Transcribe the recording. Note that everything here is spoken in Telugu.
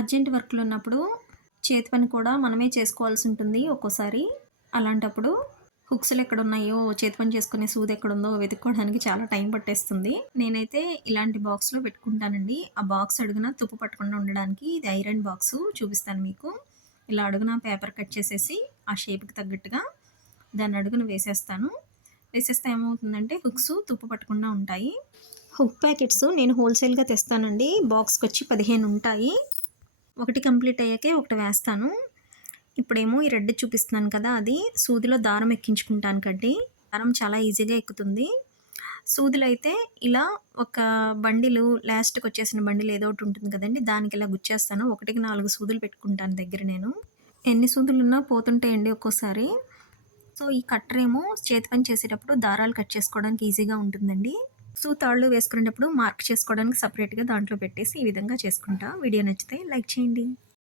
అర్జెంట్ వర్క్‌లో ఉన్నప్పుడు చేతి పని కూడా మనమే చేసుకోవాల్సి ఉంటుంది ఒక్కోసారి. అలాంటప్పుడు హుక్స్‌లు ఎక్కడున్నాయో, చేతి పని చేసుకునే సూది ఎక్కడుందో వెతుక్కోవడానికి చాలా టైం పట్టేస్తుంది. నేనైతే ఇలాంటి బాక్స్‌లో పెట్టుకుంటానండి. ఆ బాక్స్ అడుగున తుప్పు పట్టకుండా ఉండడానికి ఇది ఐరన్ బాక్సు చూపిస్తాను మీకు. ఇలా అడుగున పేపర్ కట్ చేసేసి ఆ షేప్‌కి తగ్గట్టుగా దాన్ని అడుగున వేసేస్తాను. వేసేస్తే ఏమవుతుందంటే హుక్స్ తుప్పు పట్టకుండా ఉంటాయి. హుక్ ప్యాకెట్స్ నేను హోల్‌సేల్‌గా తెస్తానండి. బాక్స్‌కొచ్చి 15 ఉంటాయి. ఒకటి కంప్లీట్ అయ్యాకే ఒకటి వేస్తాను. ఇప్పుడేమో ఈ రెడ్‌ది చూపిస్తున్నాను కదా! అది సూదిలో దారం ఎక్కించుకుంటానికండి. దారం చాలా ఈజీగా ఎక్కుతుంది. సూదిలో అయితే ఇలా ఒక బండిలు లాస్ట్‌కొచ్చేసిన బండిల్ ఏదో ఒకటి ఉంటుంది కదండీ! దానికిలా గుచ్చేస్తాను. ఒకటికి 4 సూదులు పెట్టుకుంటాను దగ్గర నేను. ఎన్ని సూదులున్నా పోతుంటాయండి ఒక్కోసారి. సో, ఈ కట్టరేమో చేతి పని చేసేటప్పుడు దారాలు కట్ చేసుకోవడానికి ఈజీగా ఉంటుందండి. తాళ్ళు వేసుకునేటప్పుడు మార్క్ చేసుకోవడానికి సెపరేట్‌గా దాంట్లో పెట్టేసి ఈ విధంగా చేసుకుంటా. వీడియో నచ్చితే లైక్ చేయండి.